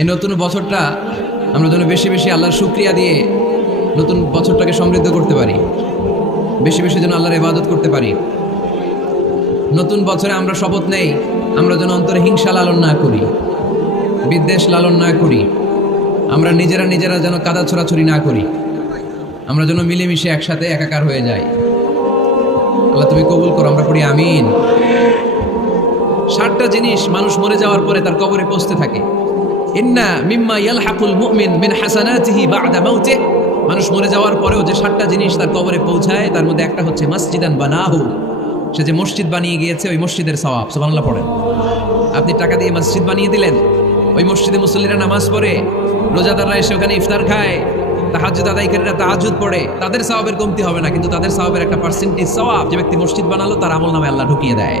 এই নতুন বছরটা আমরা যেন বেশি বেশি আল্লাহর শুক্রিয়া দিয়ে নতুন বছরটাকে সমৃদ্ধ করতে পারি। বেশি বেশি যেন আল্লাহর ইবাদত করতে পারি। নতুন বছরে আমরা শপথ নেই, আমরা যেন অন্তরে হিংসা লালন না করি, বিদ্বেষ লালন না করি, আমরা নিজেরা নিজেরা যেন কাদা ছোড়াছুরি না করি, আমরা যেন মিলেমিশে একসাথে একাকার হয়ে যাই। আল্লাহ তুমি কবুল করো, আমরা পড়ি আমিন। ষাটটা জিনিস মানুষ মরে যাওয়ার পরে তার কবরে পৌঁছতে থাকে। ইন্না মিম্মা মিন মানুষ মরে যাওয়ার পরেও যে সাতটা জিনিস তার কবরে পৌঁছায়, তার মধ্যে একটা হচ্ছে মসজিদান বানাহু। সে যে মসজিদ বানিয়ে গিয়েছে, ওই মসজিদের সওয়াব, সুবহানাল্লাহ পড়েন। আপনি টাকা দিয়ে মসজিদ বানিয়ে দিলেন, ওই মসজিদে মুসল্লিরা নামাজ পড়ে, রোজাদাররা এসে ওখানে ইফতার খায়, তাহাজ্জুদ আদায়কারীরা তাহাজ্জুদ পড়ে, তাদের সওয়াবের কমতি হবে না, কিন্তু তাদের সওয়াবের একটা পার্সেন্টেজ সওয়াব যে ব্যক্তি মসজিদ বানালো, তার আমল নামে আল্লাহ ঢুকিয়ে দেয়।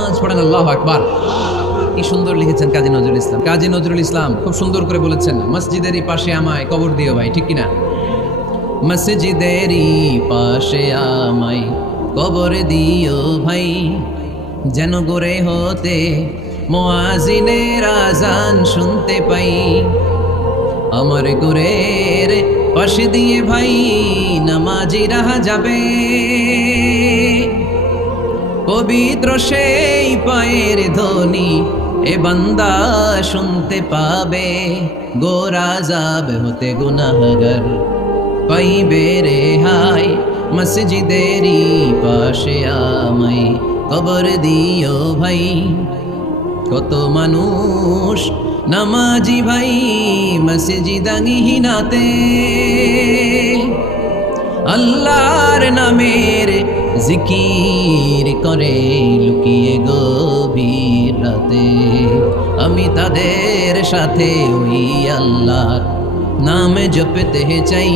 পড়েন আল্লাহ আকবার। কি সুন্দর লিখেছেন কাজী নজরুল ইসলাম। কাজী নজরুল ইসলাম খুব সুন্দর করে বলেছেন, মসজিদেরই পাশে আমায় কবর দিও ভাই, ঠিক কিনা? মসজিদেরই পাশে আমায় কবর দিও ভাই, যেন গোরে হতে মোয়াজিনের আজান শুনতে পাই। আমার গোরের পাশে দিয়ে ভাই, নামাজি রাহা যাবে। পবিত্র সেই পায়ের ধ্বনি এ বান্দা শুনতে পাবে, গোরা যাবে হতে গুনাহগার। পাইবে রে হাই মসজিদেরই পাশে আমায়, কবর দিও ভাই। কত মানুষ নামাজি ভাই মসজিদাঙ্গিহীনাতে আল্লাহর নামের জিকির করে লুকিয়ে গভীর রাতে। আমি তাদের সাথে ওই আল্লাহর নামে জপতে চাই,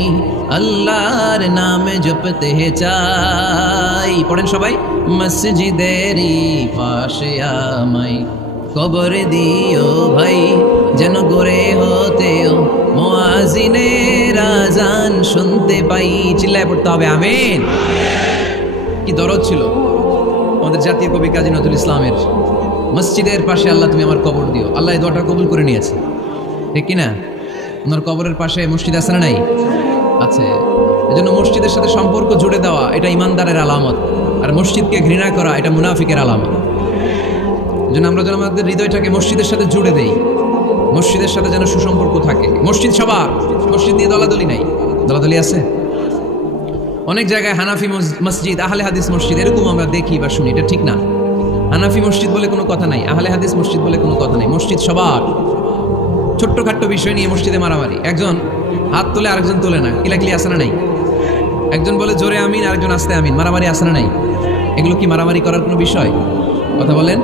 আল্লাহর নামে জপতে চাই। পড়েন সবাই মসজিদেরই পাশে আমায় কবর দিও ভাই, যেন গড়ে হতেও মোয়াজিনের রাজান শুনতে পাই। চিল্লায় পড়তে হবে, আমিন। কি দরদ ছিল? আমাদের জাতীয় কবি কাজী নজরুল ইসলামের মসজিদের পাশে আল্লাহ তুমি আমার কবর দিও। আল্লাহ এই দোয়াটা কবুল করে নিয়েছে। ঠিক কিনা? ওনার কবরের পাশে মসজিদ আছে না নাই? আছে। এজন্য মসজিদের সাথে সম্পর্ক জুড়ে দেওয়া এটা ইমানদারের আলামত। আর মসজিদকে ঘৃণা করা এটা মুনাফিকের আলামত। যেন আমরা যেন আমাদের হৃদয়টাকে মসজিদের সাথে জুড়ে দেই। মসজিদের সাথে যেন সুসম্পর্ক থাকে। মসজিদ সবার। মসজিদ নিয়ে দলাদলি নাই। দলাদলি আছে? অনেক জায়গায় হানাফি মসজিদ, আহলে হাদিস মসজিদ এরকম আমরা দেখি বা শুনি, এটা ঠিক না। হানাফি মসজিদ বলে কোনো কথা নাই, আহলে হাদিস মসজিদ বলে কোনো কথা নাই, মসজিদ সবার। ছোট্টখাট্ট বিষয় নিয়ে মসজিদে মারামারি। একজন হাত তোলে, আরেকজন তোলে না কিলাকিলি আসে না নাই। একজন বলে, জোরে আমিন আরেকজন, আস্তে আমিন মারামারি আসে না নাই। এগুলো কি মারামারি করার কোনো বিষয়? কথা বলেন।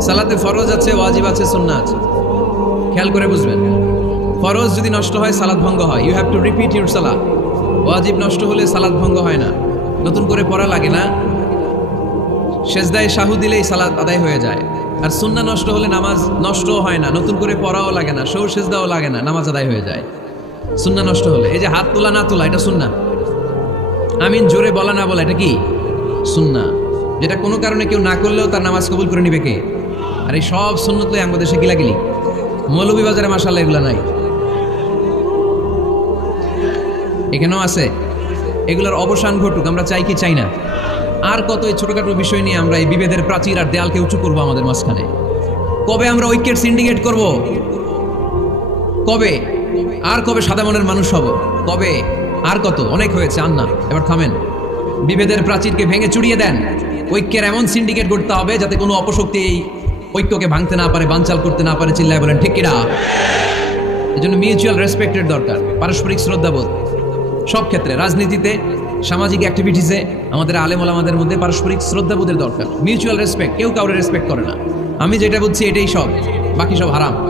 সালাতে ফরজ আছে, ওয়াজিব আছে, সুন্নাহ আছে। খেয়াল করে বুঝবেন। ফরজ যদি নষ্ট হয় সালাদ ভঙ্গ হয়। You have to repeat your সালাদ ওয়াজিব নষ্ট হলে সালাদ ভঙ্গ হয় না। নতুন করে পড়া লাগে না। সেজদায় শাহু দিলেই সালাদ আদায় হয়ে যায়। আর সুন্না নষ্ট হলে নামাজ নষ্টও হয় না। নতুন করে পড়াও লাগে না সৌ সেজদাও লাগে না, নামাজ আদায় হয়ে যায়। সুন্না নষ্ট হলে, এই যে হাত তোলা না তোলা, এটা সুন্না আমিন জোরে বলা না বলা, এটা কি? সুন্না যেটা কোনো কারণে কেউ না করলেও তার নামাজ কবুল করে নিবে কে? আর এই সব সুন্নত আমাদের দেশে গিলাগিলি। মৌলভী বাজারে মাসাল্লাহ এগুলো নাই। এখানেও আছে। এগুলোর অবসান ঘটুক, আমরা চাই কি চাই না। আর কত এই ছোটখাটো বিষয় নিয়ে আমরা এই বিভেদের প্রাচীর আর দেয়ালকে উঁচু করব আমাদের মাঝখানে। কবে আমরা ঐক্যের সিন্ডিকেট করব? কবে? আর কবে সাদা মনের মানুষ হব? কবে? আর কত? অনেক হয়েছে আর না এবার থামেন। বিভেদের প্রাচীরকে ভেঙে চুড়িয়ে দেন। ঐক্যের এমন সিন্ডিকেট করতে হবে যাতে কোনো অপশক্তি এই ঐক্যকে ভাঙতে না পারে, বানচাল করতে না পারে, চিল্লায় বলেন, ঠিক কিনা এজন্য মিউচুয়াল রেসপেক্টের দরকার, পারস্পরিক শ্রদ্ধাবোধ। সব ক্ষেত্রে, রাজনীতিতে, সামাজিক অ্যাক্টিভিটিসে আমাদের আলেম আমাদের মধ্যে পারস্পরিক শ্রদ্ধাবোধের দরকার। মিউচুয়াল রেসপেক্ট কেউ কাউরে রেসপেক্ট করে না। আমি যেটা বুঝছি, এটাই সব। বাকি সব হারাম।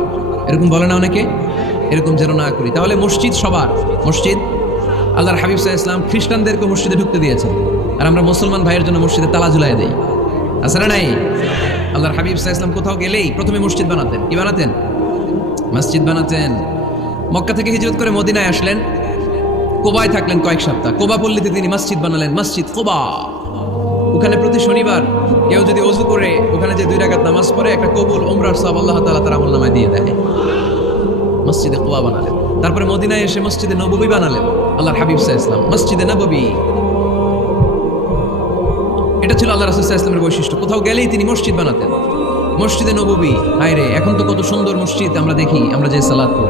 এরকম বলে না অনেকে? এরকম যেন না করি। তাহলে মসজিদ সবার। মসজিদ, আল্লাহর হাবিব সাহা ইসলাম খ্রিস্টানদেরকে মসজিদে ঢুকতে দিয়েছেন। আর আমরা মুসলমান ভাইয়ের জন্য মসজিদে তালা ঝুলাই দেই। না নাই? আল্লাহর হাবিব সাহা ইসলাম কোথাও গেলেই প্রথমে মসজিদ বানাতেন। কি বানাতেন? মসজিদ বানাতেন। মক্কা থেকে হিজরত করে মদিনায় আসলেন। কোবায় থাকলেন কয়েক সপ্তাহ। কোবা পল্লীতে তিনি মসজিদ বানালেন, মসজিদ কোবা। ওখানে প্রতি শনিবার কেউ যদি অজু করে, ওখানে যে দুই রাকাত নামাজ পড়ে, একটা কবুল ওমরার সব আল্লাহ তাআলা তার আমল নামায় দিয়ে দেয়। মসজিদে কোবা বানালেন। তারপরে মদিনায় এসে মসজিদে নববী বানালেন। আল্লাহর হাবিব সাহা ইসলাম মসজিদে নববী। এটা ছিল আল্লাহ রাসুল ইসলামের বৈশিষ্ট্য। কোথাও গেলেই তিনি মসজিদ বানাতেন। মসজিদে নববী। হায় রে এখন তো কত সুন্দর মসজিদ আমরা দেখি, আমরা যে সালাদ করি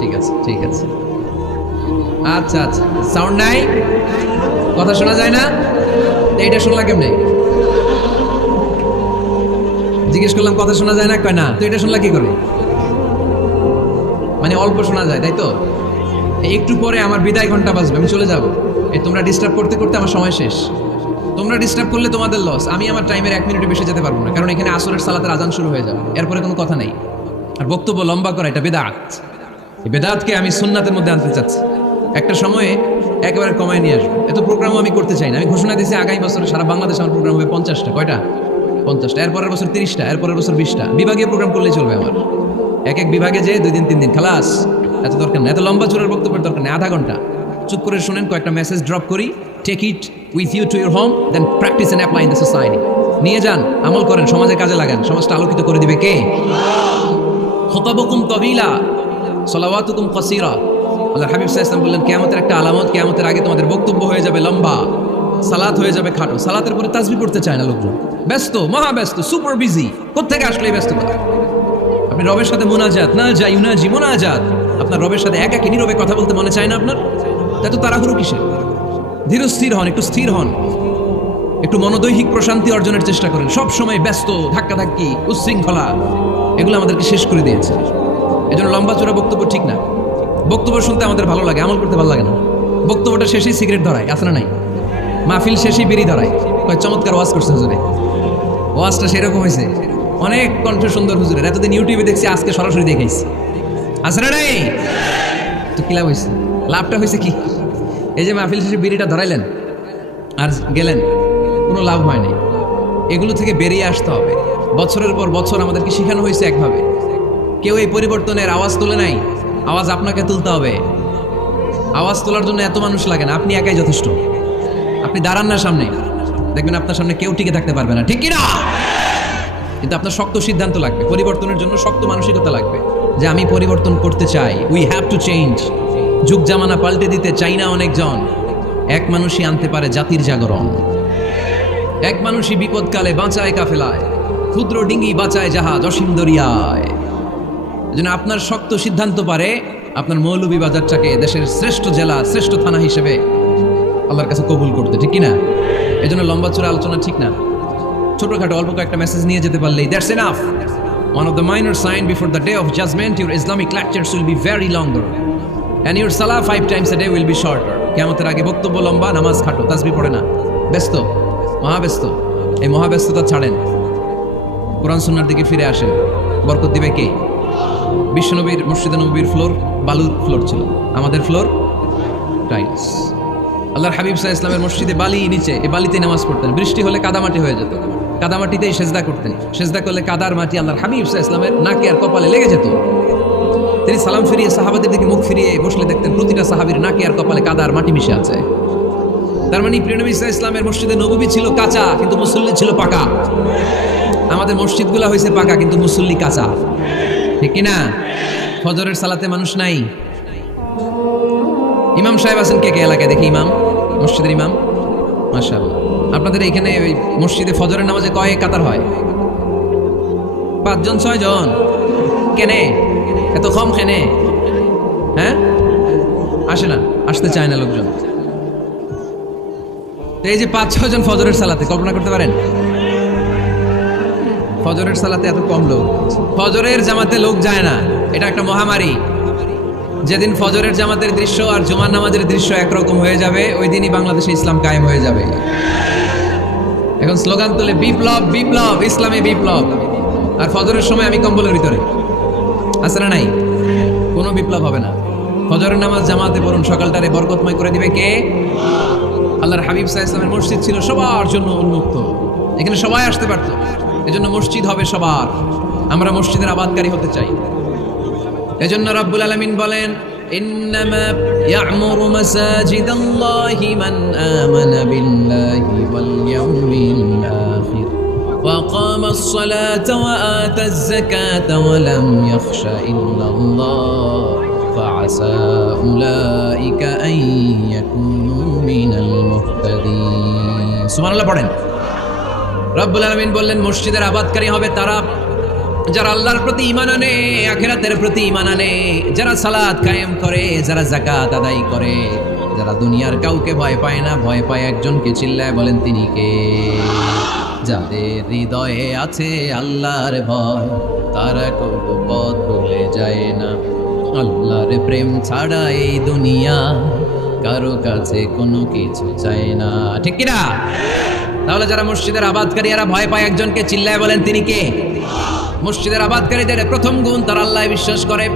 ঠিক আছে ঠিক আছে। আচ্ছা আচ্ছা। সাউন্ড নাই? কথা শোনা যায় না? এইটা শুনলা কেমনে? জিজ্ঞেস করলাম, কথা শোনা যায় না? কয় না। তো এটা শুনলা কি করে? মানে অল্প শোনা যায়, তাই তো? একটু পরে আমার বিদায় ঘণ্টা বাজবে, আমি চলে যাব। এই তোমরা ডিস্টার্ব করতে করতে আমার সময় শেষ। তোমরা ডিস্টার্ব করলে তোমাদের লস আমি আমার টাইমের এক মিনিটে বেশি যেতে পারব না, কারণ এখানে আসরের সালাতের আজান শুরু হয়ে যাবে। এরপরে কোনো কথা নেই। আর বক্তব্য লম্বা করা, এটা বেদাত। বেদাতকে আমি সুন্নাতের মধ্যে আনতে চাচ্ছি। একটা সময়ে একেবারে কমায় নিয়ে আসব। এত প্রোগ্রামও আমি করতে চাই না। আমি ঘোষণা দিয়েছি আগামী বছরে সারা বাংলাদেশ আমার প্রোগ্রাম হবে পঞ্চাশটা। কয়টা? পঞ্চাশটা। এরপরের বছর তিরিশটা। এরপরের বছর বিশটা। বিভাগীয় প্রোগ্রাম করলেই চলবে আমার। এক এক বিভাগে যে দুই দিন, তিন দিন খালাস এত দরকার না এত লম্বা চূড়ার বক্তব্যের দরকার নেই। আধা ঘণ্টা। চুপ করে শোনেন, কয়েকটা মেসেজ ড্রপ করি। Take it with you to your home then practice and apply in the society নিয়ে যান, আমল করেন সমাজের কাজে লাগান। সমাজটা আলোকিত করে দিবে কে? খোতাবকুম তবিলা। সলাওয়াতুকুম কসিরা। আল্লাহ হাবিব সাহা বললেন, কেয়ামতের একটা আলামত, কেয়ামতের আগে তোমাদের বক্তব্য হয়ে যাবে লম্বা, সালাত হয়ে যাবে খাটো। সালাতের পরে তাসবি পড়তে চায় না লোকজন। ব্যস্ত মহা ব্যস্ত সুপার বিজি কোথেকে আসলে ব্যস্ততা? আপনি রবের সাথে মোনাজাত না যাই ইউনাজি, মোনাজাত। আপনার রবের সাথে এক একই নীরবে কথা বলতে মনে চায় না আপনার? এত তাড়াহুড়ো কিসের? ধীর স্থির হন, একটু স্থির হন। একটু মনোদৈহিক প্রশান্তি অর্জনের চেষ্টা করেন। সব সময় ব্যস্ত, ধাক্কাধাক্কি, উচ্ছৃঙ্খলা, এগুলো আমাদেরকে শেষ করে দিয়েছে। এজন্য লম্বা চূড়া বক্তব্য ঠিক না। বক্তব্য শুনতে আমাদের ভালো লাগে, আমল করতে ভালো লাগে না। বক্তব্যটা শেষেই সিগারেট ধরায় না নাই? মাহফিল শেষেই বিড়ি ধরায়। কয় চমৎকার ওয়াজ করছে হুজুরে। ওয়াজটা সেরকম হয়েছে। অনেক কণ্ঠ সুন্দর হুজুরের এতদিন ইউটিউবে দেখছি আজকে সরাসরি দেখাইছি। না নাই? তো কি লাভ হয়েছে? লাভটা হয়েছে কি? এই যে মাহফিল শেষে বিড়িটা ধরাইলেন আর গেলেন, কোনো লাভ হয়নি এগুলো থেকে বেরিয়ে আসতে হবে। বছরের পর বছর আমাদেরকে শেখানো হয়েছে একভাবে। কেউ এই পরিবর্তনের আওয়াজ তোলে নাই। আওয়াজ আপনাকে তুলতে হবে। আওয়াজ তোলার জন্য এত মানুষ লাগে না, আপনি একাই যথেষ্ট। আপনি দাঁড়ান না সামনে। দেখবেন আপনার সামনে কেউ টিকে থাকতে পারবে না। ঠিক কিনা? কিন্তু আপনার শক্ত সিদ্ধান্ত লাগবে। পরিবর্তনের জন্য শক্ত মানসিকতা লাগবে। যে আমি পরিবর্তন করতে চাই। উই হ্যাভ টু চেঞ্জ যুগ জামানা পাল্টে দিতে চাই না অনেকজন। এক মানুষই আনতে পারে জাতির জাগরণ। এক মানুষই বিপদকালে বাঁচায় কাফেলায়। ক্ষুদ্র ডিঙ্গি বাঁচায় জাহাজ অসীম দরিয়ায়। যেন আপনার শক্ত সিদ্ধান্ত পারে আপনার মৌলভী বাজারটাকে দেশের শ্রেষ্ঠ জেলা শ্রেষ্ঠ থানা হিসেবে আল্লাহর কাছে কবুল করতে ঠিক কিনা এই জন্য লম্বা চূড়া আলোচনা ঠিক না। ছোটখাটো অল্প কয়েকটা মেসেজ নিয়ে যেতে পারলেই that's enough One of the minor sign before the day of judgment, your Islamic lectures will be very longer. And your salah five times a day will be shorter. কেমতের আগে বক্তব্য লম্বা নামাজ খাটো তাসবি পড়ে না। ব্যস্ত মহাব্যস্ত এই মহাব্যস্ততা ছাড়েন। কোরআন সুন্নার দিকে ফিরে আসেন। বরকত দিবে কে? বিশ্বনবীর, মুর্শিদা নবীর ফ্লোর বালুর ফ্লোর ছিল। আমাদের ফ্লোর টাইলস। আল্লাহর হাবিব সাহা ইসলামের মসজিদে বালি নিচে এই বালিতে নামাজ পড়তেন। বৃষ্টি হলে কাদামাটি হয়ে যেত। কাদামাটিতেই সেজদা করতেন। সেজদা করলে কাদার মাটি আল্লাহর হাবিব সাহা ইসলামের নাকে আর কপালে লেগে যেত। তিনি সালাম ফিরিয়ে সাহাবাদের দিকে মুখ ফিরিয়ে বসলে দেখতেন প্রতিটা সাহাবির নাকে আর কপালে কাদার মাটি মিশে আছে। তার মানে প্রিয়নবী ইসা ইসলামের মসজিদে নবী ছিল কাঁচা, কিন্তু মুসল্লি ছিল পাকা। আমাদের মসজিদগুলো হয়েছে পাকা, কিন্তু মুসল্লি কাঁচা। ঠিক কিনা? ফজরের সালাতে মানুষ নাই। ইমাম সাহেব আছেন কে কে এলাকায়? দেখি ইমাম, মসজিদের ইমাম। মাশাআল্লাহ। আপনাদের এখানে ওই মসজিদে ফজরের নামাজে কয় কাতার হয়? পাঁচজন ছয় জন কেনে? এত কম কেনে? হ্যাঁ? আসে না, আসতে চায় না লোকজন। এই যে পাঁচ ছজন ফজরের সালাতে কল্পনা করতে পারেন? ফজরের সালাতে এত কম লোক। ফজরের জামাতে লোক যায় না। এটা একটা মহামারী। যেদিন ফজরের জামাতের দৃশ্য আর জুমার নামাজের দৃশ্য একরকম হয়ে যাবে, ওই দিনই বাংলাদেশে ইসলাম কায়েম হয়ে যাবে। এখন স্লোগান তুলে, বিপ্লব বিপ্লব, ইসলামে বিপ্লব। আর ফজরের সময় আমি কম্বলের ভিতরে। আছে না নাই? কোনো বিপ্লব হবে না। ফজরের নামাজ জামাতে পড়ুন, সকালটারে বরকতময় করে দিবে কে? আল্লাহর হাবিব সাহা ইসলামের মসজিদ ছিল সবার জন্য উন্মুক্ত। এখানে সবাই আসতে পারতো। এজন্য মসজিদ হবে সবার আমরা মসজিদের আবাদকারী হতে চাই এজন্য রাব্বুল আলামিন বলেন إنما يعمر مساجد الله من آمن بالله واليوم الآخر وقام الصلاة وآتى الزكاة ولم يخش إلا الله فعسى أولئك أن يكونوا من المهتدين سبحان الله পড়েন রব্বুল আলমিন বললেন, মসজিদের আবাদকারী হবে তারা যারা আল্লাহর প্রতি ইমান আনে, আখেরাতের প্রতি ইমান আনে। যারা সালাদ কায়েম করে, যারা জাকাত আদায় করে। যারা দুনিয়ার কাউকে ভয় পায় না, ভয় পায় একজনকে চিল্লায় বলেন, তিনি কে? যাদের হৃদয়ে আছে আল্লাহর ভয়, তারা কবু পথ ভুলে যায় না। আল্লাহর প্রেম ছাড়া এই দুনিয়া কারও কাছে কোনো কিছু চায় না। ঠিক কিনা? তাহলে যারা মসজিদের আবাদকারী, এরা ভয় পায় একজনকে চিল্লায় বলেন, তিনি কে? মসজিদের আবাদকারীদের প্রথম গুণ, তারা আল্লাহ বিশ্বাস করে,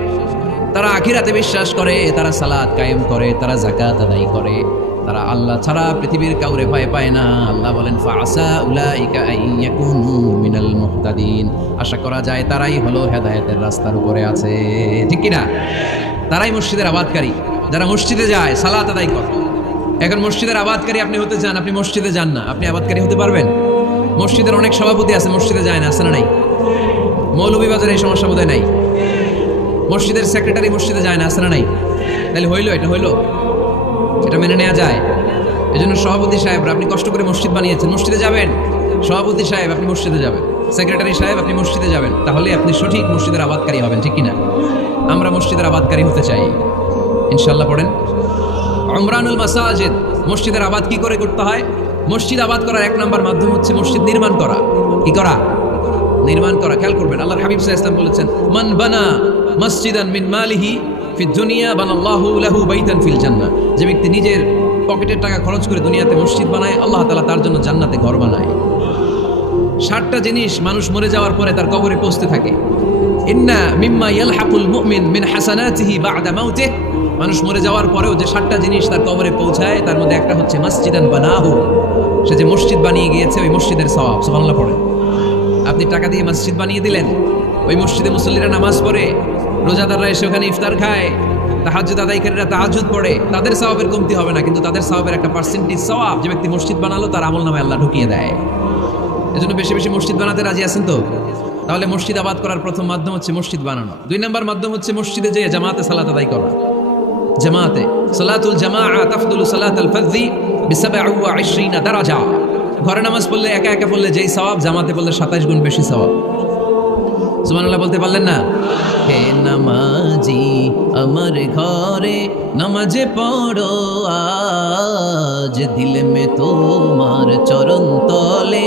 তারা আখিরাতে বিশ্বাস করে, তারা সালাদ কায়েম করে, তারা জাকাত আদায় করে। তারা আল্লাহ ছাড়া পৃথিবীর কাউরে ভয় পায় না। আল্লাহ বলেন মিনাল মুহতাদিন। আশা করা যায় তারাই হলো হেদায়েতের রাস্তার উপরে আছে। ঠিক কিনা? তারাই মসজিদের আবাদকারী। যারা মসজিদে যায়, সালাত আদায় করে। এখন মসজিদের আবাদকারী আপনি হতে চান, আপনি মসজিদে যান না। আপনি আবাদকারী হতে পারবেন? মসজিদের অনেক সভাপতি আছে, মসজিদে যায় না, আছে না নাই? মৌলভীবাজারে এই সমস্যা বোধহয় নাই। মসজিদের সেক্রেটারি মসজিদে যায় না, আছে না নাই? তাহলে হইল, এটা হইল? এটা মেনে নেওয়া যায়। এই জন্য সভাপতি সাহেব, আপনি কষ্ট করে মসজিদ বানিয়েছেন। মসজিদে যাবেন? সভাপতি সাহেব, আপনি মসজিদে যাবেন। সেক্রেটারি সাহেব, আপনি মসজিদে যাবেন। তাহলে আপনি সঠিক মসজিদের আবাদকারী হবেন, ঠিক কিনা? আমরা মসজিদের আবাদকারী হতে চাই। ইনশাল্লাহ পড়েন। অমরানুল মাসাজেদ, মসজিদের আবাদ কি করে করতে হয়? মসজিদ আবাদ করার এক নম্বর মাধ্যম হচ্ছে মসজিদ নির্মাণ করা। কি করা? নির্মাণ করা। খেয়াল করবেন, আল্লাহর হাবিব সাহা ইসলাম বলেছেন, মান বানা মসজিদান মিন মালিহি দুনিয়া বানাল্লাহু লাহু বাইতান ফিল জান্নাহ। যে ব্যক্তি নিজের পকেটের টাকা খরচ করে দুনিয়াতে মসজিদ বানায়, আল্লাহ তাআলা তার জন্য জান্নাতে ঘর বানায়। ষাটটা জিনিস মানুষ মরে যাওয়ার পরে তার কবরে পৌঁছতে থাকে। ইন্না মিন মানুষ মরে যাওয়ার পরেও যে ষাটটা জিনিস তার কবরে পৌঁছায়, তার মধ্যে একটা হচ্ছে মসজিদান সে যে মসজিদ বানিয়ে গিয়েছে, ওই মসজিদের সওয়াব, সুবহানাল্লাহ পড়ে। আপনি টাকা দিয়ে মসজিদ বানিয়ে দিলেন, ওই মসজিদে মুসল্লিরা নামাজ পড়ে, রোজাদাররা এসে ওখানে ইফতার খায় তাহাজুদ আদায়কারীরা তাহাজুদ পড়ে, তাদের সওয়াবের কমতি হবে না, কিন্তু তাদের সওয়াবের একটা পার্সেন্টেজ সওয়াব যে ব্যক্তি মসজিদ বানালো, তার আমল নামে আল্লাহ ঢুকিয়ে দেয়। এজন্য বেশি বেশি মসজিদ বানাতে রাজি আছেন তো? তাহলে মসজিদ আবাদ করার প্রথম মাধ্যম হচ্ছে মসজিদ বানানো। দুই নম্বর মাধ্যম হচ্ছে মসজিদে যেয়ে জামাতে সালাত আদায় করা। জামাতে। সালাতুল জামা তাফদুল সালাত আল ফজি 20 দারাজা। ঘরে নামাজ পড়লে একা একা পড়লে যেই সওয়াব, জামাতে পড়লে 27 গুণ বেশি সওয়াব। সুবহানাল্লাহ বলতে পারলেন না? হে নামাজি, আমার ঘরে নামাজে পড়ো, আজ দিল মে তোমার চরণ তলে।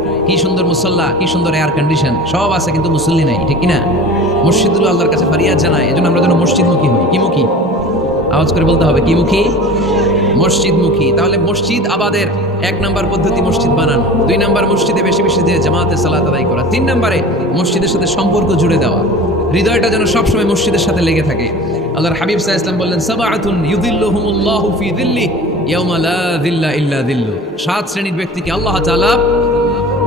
কি সুন্দর মুসল্লা, কি সুন্দর এয়ার কন্ডিশন সব আছে কিন্তু মুসল্লি নাই, ঠিক কিনা? মসজিদগুলো আল্লাহর কাছে ফরিয়াদ জানায়, এজন্য আমরা যেন মসজিদমুখী হই। কি মুখী আওয়াজ করে বলতে হবে কি মুখী মসজিদমুখী। তাহলে মসজিদ আবাদের এক নাম্বার পদ্ধতি মসজিদ বানানো। দুই নাম্বার মসজিদে বেশি বেশি যে জামাতে সালাত আদায় করা। তিন নাম্বারে মসজিদের সাথে সম্পর্ক জুড়ে দেওয়া। হৃদয়টা যেন সবসময় মসজিদের সাথে লেগে থাকে। আল্লাহর হাবিব সাহা ইসলাম বললেন, সাবাআতুন ইউদিল্লুহুমুল্লাহু ফি দিল্লি ইয়াউমা লা দিল্লা ইল্লা দিল্লু সাত শ্রেণির ব্যক্তিকে আল্লাহ তাআলা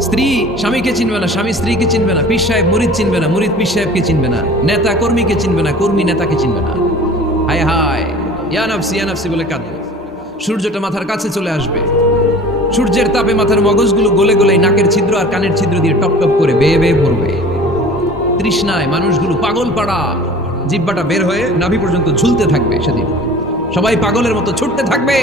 স্ত্রী স্বামীকে চিনবে না, স্বামী স্ত্রীকে চিনবে না, পীর সাহেব মুরিদ চিনবে না, মুরিদ পীর সাহেবকে চিনবে না, নেতা কর্মীকে চিনবে না, কর্মী নেতাকে চিনবে না। হায় হায়, ইয়া নফসি ইয়া নফসি বলে কাঁদবে সূর্যটা মাথার কাছে চলে আসবে। সূর্যের তাপে মাথার মগজগুলো গলে গলে নাকের ছিদ্র আর কানের ছিদ্র দিয়ে টপ টপ করে বেয়ে বেয়ে পড়বে। তৃষ্ণায় মানুষগুলো পাগল পাড়া। জিব্বাটা বের হয়ে নাভি পর্যন্ত ঝুলতে থাকবে সেদিন। সবাই পাগলের মতো ছুটতে থাকবে।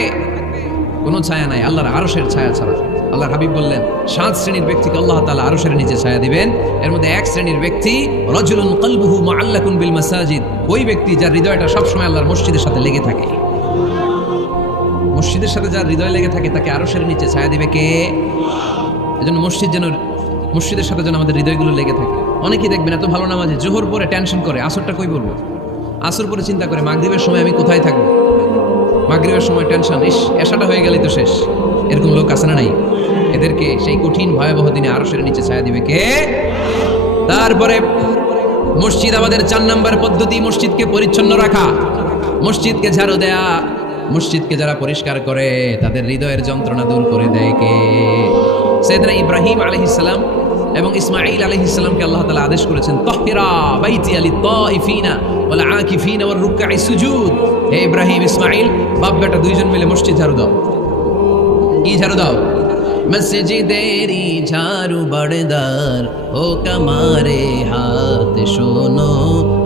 কোনো ছায়া নাই, আল্লাহর আরশের ছায়া ছাড়া। আল্লাহর হাবিব বললেন, সাত শ্রেণির ব্যক্তিকে আল্লাহ তাআলা আরশের নিচে ছায়া দিবেন। এর মধ্যে এক শ্রেণির ব্যক্তি, রজুলুন কলবুহু মুআল্লাকুন বিল মাসাজিদ। ওই ব্যক্তি যার হৃদয়টা সবসময় আল্লাহর মসজিদের সাথে লেগে থাকে। মসজিদের সাথে যার হৃদয় লেগে থাকে, তাকে আরশের নিচে ছায়া দিবে কে? এজন্য মসজিদ যেন, মসজিদের সাথে যেন আমাদের হৃদয়গুলো লেগে থাকে। অনেকেই দেখবেন এত ভালো নামাজে জোহর পরে টেনশন করে, আসরটা কই বলব? আসর পরে চিন্তা করে, মাগরিবের সময় আমি কোথায় থাকব? মাগরিবের সময় টেনশন, ইস, এসাটা হয়ে গেলেই তো শেষ। এরকম লোক আছে না নাই? এদেরকে সেই কঠিন ভয়াবহ দিনে আরশের নিচে ছায়া দিবে কে? তারপরে মসজিদ আমাদের চার নাম্বার পদ্ধতি, মসজিদকে পরিচ্ছন্ন রাখা। মসজিদকে ঝাড়ু দেয়া। মসজিদকে যারা পরিষ্কার করে, তাদের হৃদয়ের যন্ত্রণা দূর করে দেয় কে? সেদিনা ইব্রাহিম আলহিসাল্লাম এবং ইসমাইল আলহিসাল্লামকে আল্লাহ তালা আদেশ করেছেন তহিরা বাইতি আলী তাইফিনা ওয়াল আকিফিনা ওয়ার রুকআই সুজুদ। হে ইব্রাহিম ইসমাইল বাপ বেটা দুইজন মিলে মসজিদ ঝাড়ু দাও। কি ঝাড়ু দাও? মসজিদেরি ঝাড়ু বড়দার ও কমারে হাত, শোনো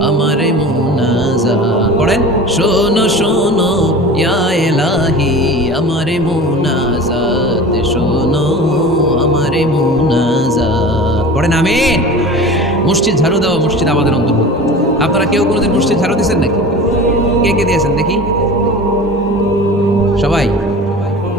আমারে মুনাজা পড়েন? শোনো শোনো, ইয়া এলাহি, আমারে মুনাজাত। শোনো আমারে মুনাজাত। পড়েন, আমিন। মসজিদ ঝাড়ু দাও, মসজিদ আমাদের অন্তর্ভুক্ত। আপনারা কেউ কোনোদিন মসজিদ ঝাড়ু দিয়েছেন নাকি? কে কে দিয়েছেন দেখি। সবাই?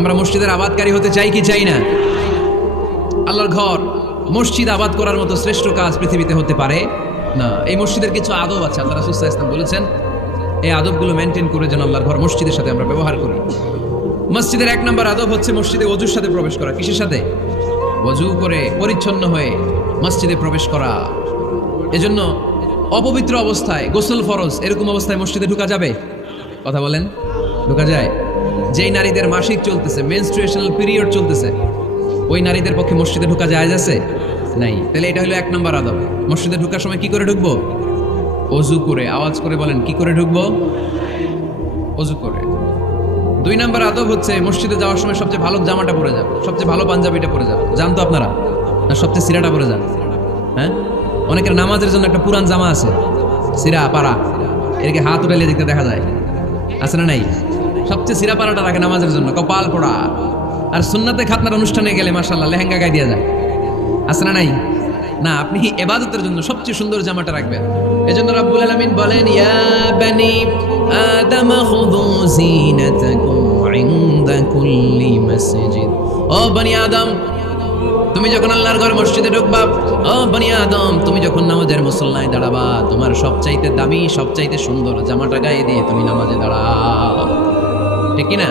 আমরা মসজিদের আবাদকারী হতে চাই কি চাই না? আল্লাহর ঘর, মসজিদ আবাদ করার মতো শ্রেষ্ঠ কাজ পৃথিবীতে হতে পারে না। এই মসজিদের কিছু আদব আছে, আল্লাহ রাসুল ইসলাম বলেছেন, এই আদবগুলো মেনটেন করে যেন আল্লাহর ঘর মসজিদের সাথে আমরা ব্যবহার করি। মসজিদের এক নম্বর আদব হচ্ছে মসজিদে অজুর সাথে প্রবেশ করা। কিসের সাথে? অজু করে পরিচ্ছন্ন হয়ে মসজিদে প্রবেশ করা। এজন্য অপবিত্র অবস্থায় গোসল ফরজ, এরকম অবস্থায় মসজিদে ঢুকা যাবে? কথা বলেন, ঢুকা যায়? যেই নারীদের মাসিক চলতেছে মেনস্ট্রুয়েশনাল পিরিয়ড চলতেছে, ওই নারীদের পক্ষে মসজিদে ঢুকা যায় আছে? নাই। তাহলে এটা হলো এক নম্বর আদব। মসজিদে ঢুকার সময় কি করে ঢুকবো? অজু করে। আওয়াজ করে বলেন, কি করে ঢুকবো? অজু করে। দুই নাম্বার আদব হচ্ছে, মসজিদে যাওয়ার সময় সবচেয়ে ভালো জামাটা পরে যাবে সবচেয়ে ভালো পাঞ্জাবিটা পরে যাবে জানতো আপনারা? না, সবচেয়ে সিরাটা পরে যাবে হ্যাঁ? অনেকের নামাজের জন্য একটা পুরান জামা আছে। সিরা পাড়া এদিকে হাত উঠাইলে দেখতে দেখা যায়। আছে না নাই? সবচেয়ে সিরা পাড়াটা রাখে নামাজের জন্য, কপাল পড়া। আর সুন্নাতে খাতনার অনুষ্ঠানে গেলে মাসাল্লাহ লেহেঙ্গা গায়ে দিয়ে যায়। আছে না নাই? না, আপনি এবাদতের জন্য সবচেয়ে সুন্দর জামাটা রাখবেন। এজন্য রাব্বুল আলামিন বলেন, ইয়া বানি আদম, খুযু জিনাতাকুম ইনদা কুল্লি মসজিদ। ও বনি আদম, তুমি যখন আল্লাহর ঘর মসজিদে ঢুকবা, ও বনি আদম, তুমি যখন নামাজের মুসল্লায় দাঁড়াবা, তোমার সবচাইতে দামি, সবচাইতে সুন্দর জামাটা গায়ে দিয়ে তুমি নামাজে দাঁড়াও। ঠিক কি না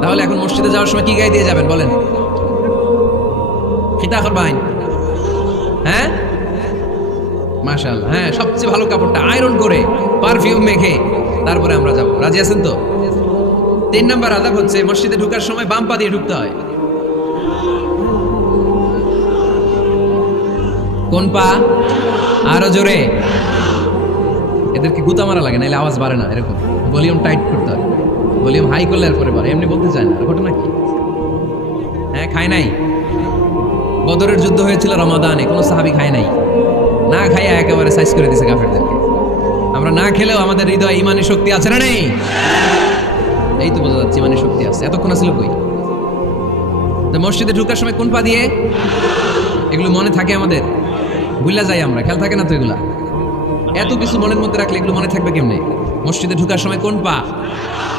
তাহলে এখন মসজিদে যাওয়ার সময় কি গায়ে দিয়ে যাবেন, বলেন? খিতা করবাইন হ্যাঁ? মাশাল হ্যাঁ সবচেয়ে ভালো কাপড়টা আয়রন করে পারফিউম মেখে তারপরে আমরা যাব। রাজি আছেন তো? তিন নাম্বার আদাব হচ্ছে, মসজিদে ঢুকার সময় বাম পা দিয়ে ঢুকতে হয়। কোন পা? আরও জোরে। এদেরকে গুতা মারা লাগে নাহলে আওয়াজ বাড়ে না, এরকম। ভলিউম টাইট করতে হয়। ভলিউম হাই করলে এরপরে বাড়ে এমনি বলতে চায় না। ঘটনা কি? হ্যাঁ খায় নাই? বদরের যুদ্ধ হয়েছিল রমাদানে, কোনো সাহাবি খায় নাই? না খাইয়া একেবারে সাইজ করে দিছে কাফেরদেরকে। আমরা না খেলেও আমাদের হৃদয় ইমানের শক্তি আছে না নেই? এই তো বোঝা যাচ্ছে ইমানের শক্তি আছে। এতক্ষণ আসলে কই? মসজিদে ঢুকার সময় কোন পা দিয়ে? এগুলো মনে থাকে আমাদের? ভুলে যাই আমরা, খেয়াল থাকে না তো এগুলা? এত কিছু মনের মধ্যে রাখলে এগুলো মনে থাকবে কেমনে? মসজিদে ঢুকার সময় কোন পা?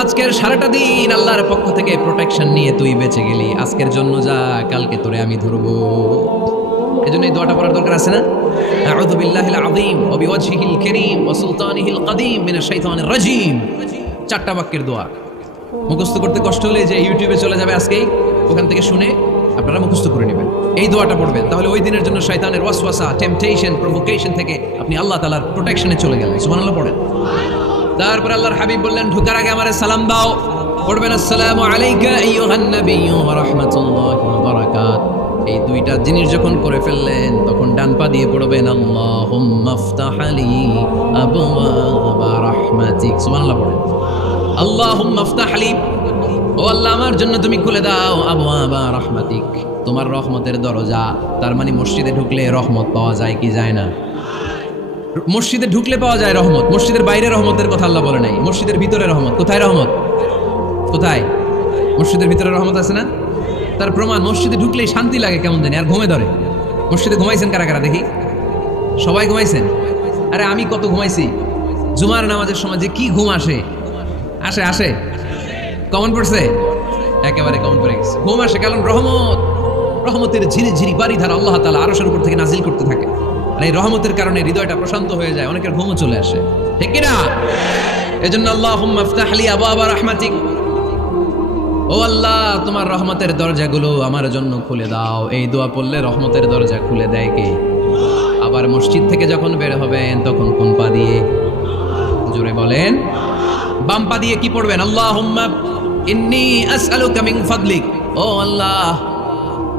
আজকের সারাটা দিন আল্লাহর পক্ষ থেকে প্রোটেকশন নিয়ে তুই বেঁচে গেলি। আজকের জন্য যা, কালকে তোরে আমি ধরবো। এজন্য এই দোয়াটা পড়ার দরকার আছে না? আউযু বিল্লাহিল আযীম ওয়া বিওয়াজহিল কারীম ওয়া সুলতানিহিল কদীম মিনাশ শাইতানির রাজীম। চারটা বাক্যের দোয়া। মুখস্থ করতে কষ্ট হলে যে ইউটিউবে চলে যাবে আজকেই, ওখান থেকে শুনে আপনারা মুখস্থ করে নেবেন। এই দোয়াটা পড়বেন। তাহলে ওই দিনের জন্য শয়তানের ওয়াসওয়াসা টেম্পটেশন প্রভোকেশন থেকে আপনি আল্লাহ তাআলার প্রোটেকশনে চলে গেলেন। সুবহানাল্লাহ পড়েন। তারপর আল্লাহর হাবিব বললেন, ঢুকার আগে আমারে সালাম দাও। পড়বেন, আসসালামু আলাইকা আইয়ুহান নাবিয়্যু ওয়া রাহমাতুল্লাহি ওয়া বারাকাত। এই দুইটা জিনিস যখন করে ফেললেন, তখন ডান পা দিয়ে পড়বেন, আল্লাহুম্মা আফতাহ আলি আবওয়াবা রাহমাতিক। সুবহানাল্লাহ পড়েন। আল্লাহুম্মা আফতাহ আলি ও আল্লাহ, আমার জন্য তুমি খুলে দাও আবওয়াবা রাহমাতিক। তোমার রহমতের দরজা, তার মানে মসজিদে ঢুকলে রহমত পাওয়া যায় কি যায় না? মসজিদে ঢুকলে পাওয়া যায় রহমত। মসজিদের বাইরে রহমতের কথা আল্লাহ বলে নাই। মসজিদের ভিতরে রহমত। কোথায় রহমত? কোথায়? মসজিদের ভিতরে রহমত আছে না? তার প্রমাণ, মসজিদে ঢুকলেই শান্তি লাগে কেমন জানি, আর ঘুমে ধরে। মসজিদে ঘুমাইছেন কারা কারা দেখি? সবাই ঘুমাইছেন? আরে আমি কত ঘুমাইছি? জুমার নামাজের সময় যে কি ঘুম আসে? আসে আসে। কমন পড়ছে? একেবারে কমন পড়ে গেছে। ঘুম আসে, কারণ রহমত, রহমতের ঝিরি ঝিরি বাড়ি ধারা আল্লাহ তালা আরশের উপর থেকে নাজিল করতে থাকে। এই রহমতের কারণে হৃদয়টা প্রশান্ত হয়ে যায়, অনেকের ঘুমও চলে আসে। ঠিক কিনা? এজন্য আল্লাহ আফতাহলি আবু আবার রহমাতিক। ও আল্লাহ, তোমার রহমতের দরজাগুলো আমার জন্য খুলে দাও। এই দোয়া পড়লে রহমতের দরজা খুলে দেয় কে? আবার মসজিদ থেকে যখন বের হবেন, তখন কোন পা দিয়ে? জোরে বলেন। বাম পা দিয়ে কি পড়বেন? আল্লাহ ইন্নি আসআলুকা মিন ফাদলিক। ও আল্লাহ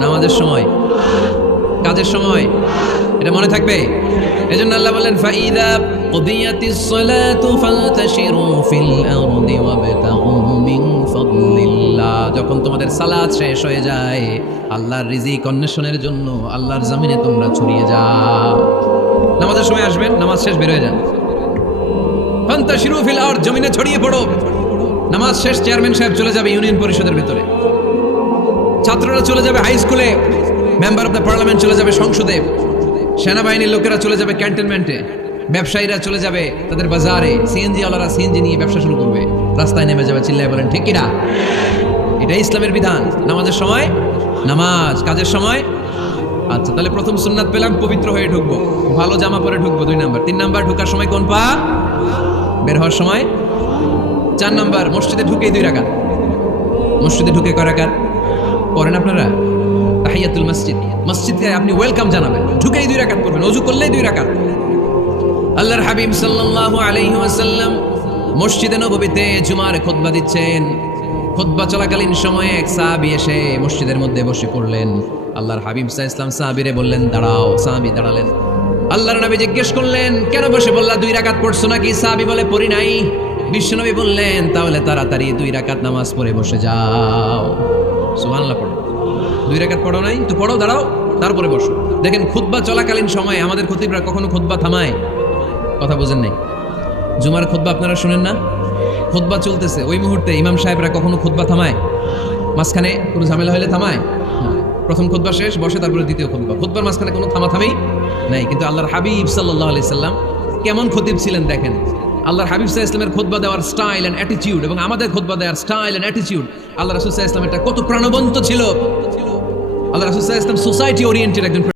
নামাজের সময় কাজের সময় এটা মনে থাকবে এজন্য আল্লাহ বললেন ফাইদা قضيت الصلاة فانتشروا في الأرض وابتغوا من فضل الله যখন তোমাদের সালাত শেষ হয়ে যায় আল্লাহর রিজিক অন্বেষণের জন্য আল্লাহর জমিনে তোমরা ছড়িয়ে যাও নামাজের সময় আসবেন নামাজ শেষ বের হয়ে যান ফান্তাশিরু ফিল আরদ জমিনে ছড়িয়ে পড়ো নামাজ শেষ চেয়ারম্যান সাহেব চলে যাবে ইউনিয়ন পরিষদের ভিতরে ছাত্ররা চলে যাবে হাই স্কুলে মেম্বার অফ দ্য পার্লামেন্ট চলে যাবে সংসদে, সেনাবাহিনীর লোকেরা চলে যাবে ক্যান্টনমেন্টে ব্যবসায়ীরা চলে যাবে তাদের বাজারে সিএনজি ওয়ালারা সিএনজি নিয়ে ব্যবসা শুরু করবে, রাস্তায় নেমে যাবে, চিল্লায় বলেন, ঠিক কিনা? এটাই ইসলামের বিধান। নামাজের সময়? নামাজ। কাজের সময়? আচ্ছা তাহলে প্রথম সুন্নাত পেলাম, পবিত্র হয়ে ঢুকবো। ভালো জামা পরে ঢুকবো, দুই নাম্বার। তিন নাম্বার, ঢুকার সময় কোন পা? বের হওয়ার সময়? চার নাম্বার, মসজিদে ঢুকেই দুই রাকাত। মসজিদে ঢুকে কয় রাকাত? পড়েন আপনারা? তাহিয়াতুল মসজিদ। মসজিদকে আপনি ওয়েলকাম জানাবেন। ঢুকেই দুই রাকাত করবেন অজু করলেই দুই রাকাত। আল্লাহর হাবিব সাল্লাল্লাহু আলাইহি ওয়াসাল্লাম মসজিদে নববীতে জুমার খুতবা দিচ্ছেন। খুতবা চলাকালীন সময়ে এক সাহাবী এসে মসজিদের মধ্যে বসে পড়লেন। আল্লাহর হাবিব সাল্লাল্লাহু ইসলাম সাহাবীরে বললেন, দাঁড়াও, সাহাবী দাঁড়ালেন। আল্লাহর নবী জিজ্ঞেস করলেন, কেন বসে বললা দুই রাকাত পড়ছো নাকি? সাহাবী বলে, পড়ি নাই। বিশ্বনবী বললেন, তাহলে তাড়াতাড়ি দুই রাকাত নামাজ পড়ে বসে যাও। সুবহানাল্লাহ পড়ো। দুই রাকাত পড়ো নাই, তো পড়ো, দাঁড়াও, তারপরে বসো। দেখেন, খুতবা চলাকালীন সময় আমাদের খতিবরা কখনো খুতবা থামায়? কথা বুঝেন নাই? জুমার খুতবা আপনারা শুনেন না? খুতবা চলতেছে, ওই মুহূর্তে ইমাম সাহেবরা কখনো খুতবা থামায়? মাঝখানে কোনো ঝামেলা হলে থামায়? প্রথম খুতবা শেষ, বসে, তারপরে দ্বিতীয় খুতবা। খুতবার মাঝখানে কোনো থামা থামেই নাই, কিন্তু আল্লাহর হাবিব সাল্লাহ আলি সাল্লাম কেমন খতিব ছিলেন দেখেন। আল্লাহর হাবিব সাহা ইসলামের খোদবা দেওয়ার স্টাইল অ্যান্ড অ্যাটিচিউড এবং আমাদের খোদবা দেওয়ার স্টাইল অ্যান্ড অ্যাটিচিউড আল্লাহ রাসুল সাহা ইসলাম এটা কত প্রাণবন্ত ছিল। আল্লাহ রাসুল সাহা ইসলাম সোসাইটি ওরিয়েন্টেড একজন